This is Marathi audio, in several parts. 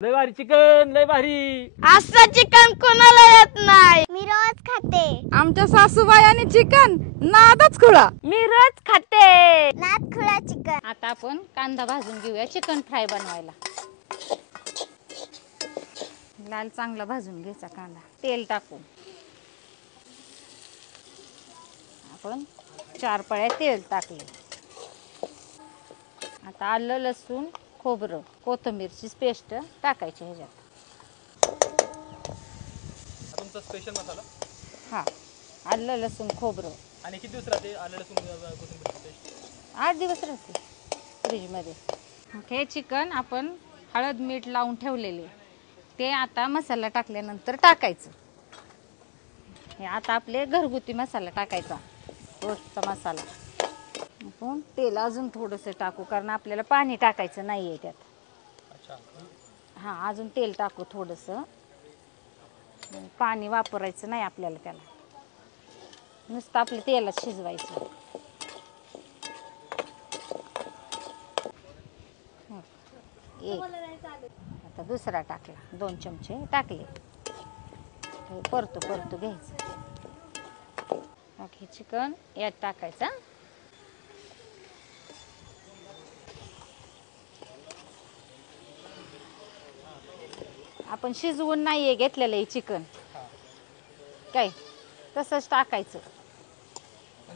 लय भारी चिकन, लय भारी. असं चिकन कोणाला येत नाही. मी रोज खाते. आमच्या सासूबाई आणि चिकन नादच खुळा. मी रोज खाते. नाद खुळा चिकन. आता आपण कांदा भाजून घेऊया चिकन फ्राय बनवायला. लाल चांगला भाजून घ्यायचा कांदा. तेल टाकू. आपण 4 पळ्या तेल टाकले. आता आलं लसूण खोबरं कोथिंबीरची पेस्ट टाकायची ह्याच्यात. तुमचा स्पेशल मसाला. हा आलं लसूण खोबरं. आणि किती दिवस राहते आलं लसूण कोथिंबीरची पेस्ट? 8 दिवस राहते फ्रीजमध्ये. हे चिकन आपण हळद मीठ लावून ठेवलेले ते आता मसाला टाकल्यानंतर टाकायचं. हे आता आपले घरगुती मसाला टाकायचा, रोजचा मसाला. आपण तेल अजून थोडंसं टाकू कारण आपल्याला पाणी टाकायचं नाही आहे त्यात. हां अजून तेल टाकू थोडंसं. पाणी वापरायचं नाही आपल्याला त्याला, नुसतं आपलं तेलात शिजवायचं. आता दुसरा टाकला, 2 चमचे टाकले. परतू घ्यायचं. हे चिकन यात टाकायचं. आपण शिजवून नाहीये घेतलेलं हे चिकन, काय तसंच टाकायचं.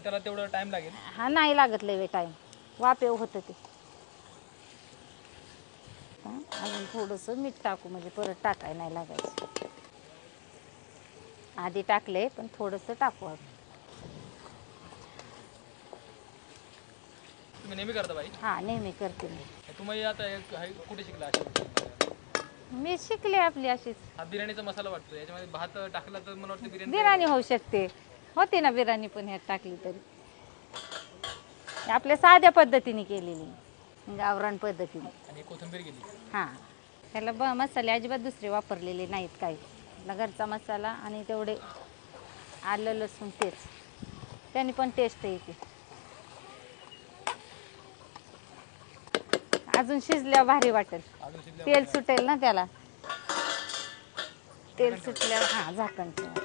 त्याला तेवढा टाइम लागेल? हा नाही लागत लय टाइम, वाफेव होतं ते. अजून थोडंसं मीठ टाकू म्हणजे परत टाकाय नाही लागायचं. आधी टाकले पण थोडंसं टाकू आपण. तुम्ही नेहमी करता बाई? हा नेहमी करते मी. तुम्ही आता कुठे शिकला? मी शिकले आपली अशीच. हा बिर्याणीचा मसाला वाटतो, याच्यामध्ये भात टाकला तर मला वाटतं बिर्याणी होऊ शकते. होते ना बिर्याणी पण ह्यात टाकली तरी. आपल्या साध्या पद्धतीने केलेली, गावरान पद्धतीने. आणि कोथिंबीर गेली. हां त्याला मसाले अजिबात दुसरे वापरलेले नाहीत काही. घरचा मसाला आणि तेवढे आलं लसूण तेच, त्याने पण टेस्ट येते. अजून शिजल्यावर भारी वाटेल. तेल सुटेल ना त्याला. तेल सुटल्यावर हां झाकण ठेवायचं.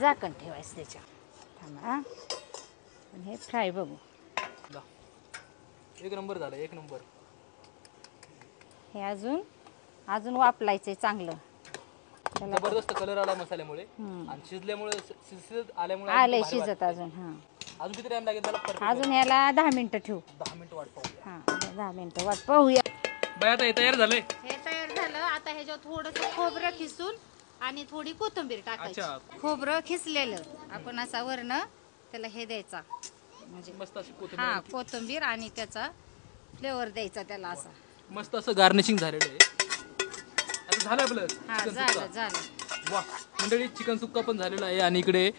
झाकण ठेवायचं त्याच्यावर. थांबा हे फ्राय बघू. एक नंबर झालं, एक नंबर. हे अजून वापलायचंय चांगलं. जबरदस्त कलर आला मसाल्यामुळे आणि शिजल्यामुळे आल्यामुळे आलंय शिजत अजून. हां अजून किती टाइम लागेल त्याला? अजून ह्याला 10 मिनिटं ठेवू. 10 मिनिटं वाट पाहूया. हां 10 मिनिटं वाट पाहूया. बाय आता हे तयार झालंय. हे तयार झालं. आता ह्याच्यात थोडंसं खोबरं खिसून आणि थोडी कोथिंबीर टाकायची. खोबरं खिसलेलं आपण असा वरनं त्याला हे द्यायचा, म्हणजे मस्त अशी हां कोथिंबीर आणि त्याचा फ्लेवर द्यायचा त्याला असा. मस्त असं गार्निशिंग झालेलं आहे. आता झालं आपलं. हां झालं. वा मंडळी, चिकन सुक्का पण झालेलं आहे आणि इकडे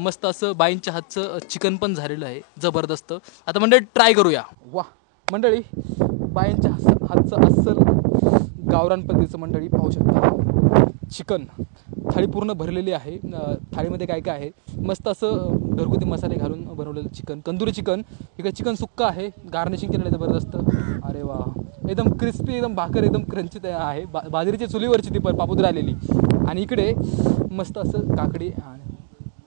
मस्त असं बाईंच्या हातचं चिकन पण झालेलं आहे, जबरदस्त. आता मंडळी ट्राय करूया. वा मंडळी, बाईंच्या हातचं अस्सल गावरान पद्धतीचं मंडळी पाहू शकता. चिकन थाळी पूर्ण भरलेली आहे. थाळीमध्ये काय काय आहे, मस्त असं घरगुती मसाले घालून बनवलेलं चिकन, तंदुरी चिकन. इकडे चिकन सुक्का आहे, गार्निशिंग केलेलं आहे जबरदस्त. अरे वा, एकदम क्रिस्पी, एकदम भाकर एकदम क्रंची आहे. बाजरीच्या चुलीवरची ती पापुद्रा आलेली. आणि इकडे मस्त असं काकडी आणि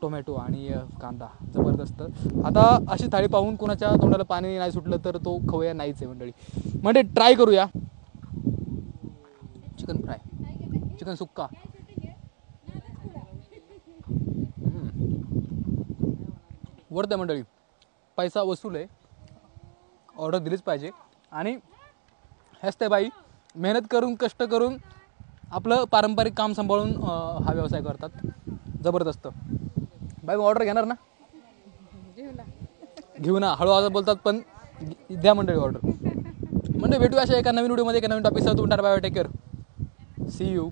टोमॅटो आणि कांदा, जबरदस्त. आता अशी थाळी पाहून कोणाच्या तोंडाला पाणी नाही सुटलं तर तो खवया नाहीच आहे मंडळी. म्हणजे ट्राय करूया चिकन फ्राय, चिकन सुक्का. वर्थ आहे मंडळी, पैसा वसूल आहे. ऑर्डर दिलीच पाहिजे. आणि हेच ते बाई मेहनत करून कष्ट करून आपलं पारंपरिक काम सांभाळून हा व्यवसाय करतात. जबरदस्त. बाई ऑर्डर घेणार ना? घेऊ ना, हळूहळू बोलतात पण द्या मंडळी ऑर्डर. म्हणजे भेटूया अशा एका नवीन व्हिडिओमध्ये, एका नवीन टॉपिकसह. तुम्ही टेक केअर. C you.